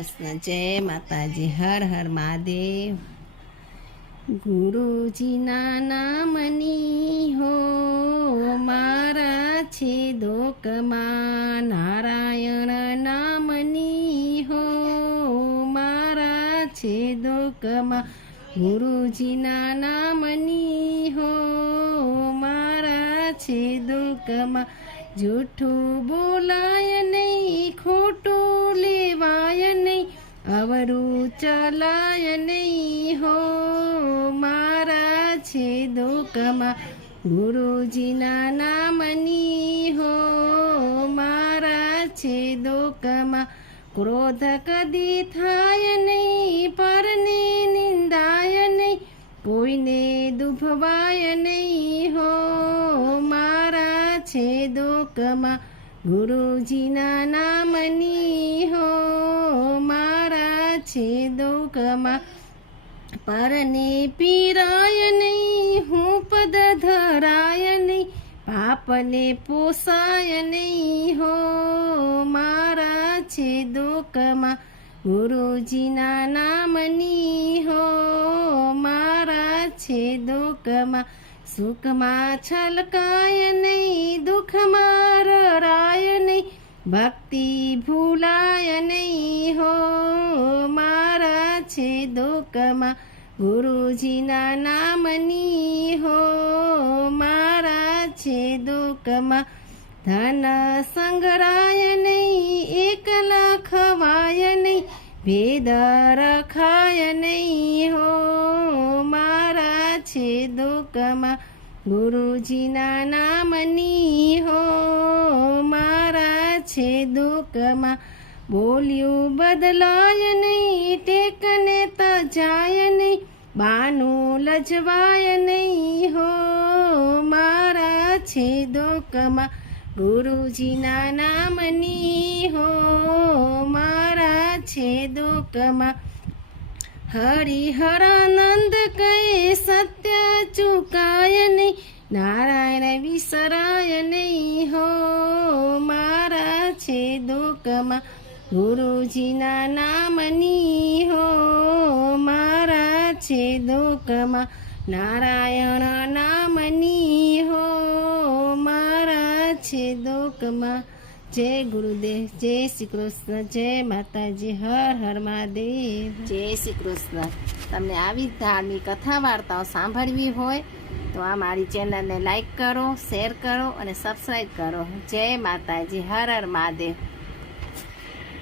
જય માતાજી, હર હર મહાદેવ. ગુરુજીના નામની હો, મારા છે દોકમાં નારાયણ નામની હો, મારા છે દોકમાં ગુરુજીના નામની હો, મારા છે દુઃખમાં જૂઠું બોલાય અવરું ચલાય નહીં હો. મારા છે દુઃખમાં ગુરુજીના નામની હો. મારા છે દુઃખમાં ક્રોધ કદી થાય નહીં, પરને નિંદાય નહીં, કોઈને દુભવાય નહીં હો. મારા છે દુઃખમાં ગુરુજીના નામની હો. મારા છે દુઃખમાં પરને પીરાય નહીં હું પદ ધરાય નહીં પાપને પોસાય નહીં હો મારા છે દુઃખમાં ગુરુજીના નામની હો મારા છે દુઃખમાં સુખમાં છલકાય નહીં દુઃખમાં ભક્તિ ભૂલાય નહીં હો, મારા છે દુઃખમાં. ગુરુજીના નામની હો, મારા છે દુઃખમાં. ધન સંગ્રાય નહીં એકલા ખવાય નહીં. ભેદ રખાય નહીં હો, મારા છે દુઃખમાં. ગુરુજીના નામની હો છે દુઃખમાં. બોલ્યું, બદલાય નહીં, ટેકને જાય નહીં. બાનું લજવાય નહીં હો, મારા છે દુઃખમાં. ગુરુજીના નામની હો, મારા છે દુઃખમાં. હરિહરાનંદ કહે સત્ય ચૂકાય નહીં. નારાયણ વિસરાય નહીં હો છે દુઃખમાં? ગુરુજીના નામની હો, મારા છે દુઃખમાં? નારાયણ નામની હો, મારા છે દુઃખમાં? જય ગુરુદેવ, જય શ્રી કૃષ્ણ, જય માતાજી, હર હર મહાદેવ. જય શ્રી કૃષ્ણ. તમને આવી ધાર્મિક કથા વાર્તાઓ સાંભળવી હોય તો આ મારી ચેનલને લાઈક કરો, શેર કરો અને સબસ્ક્રાઈબ કરો. જય માતાજી, હર હર મહાદેવ.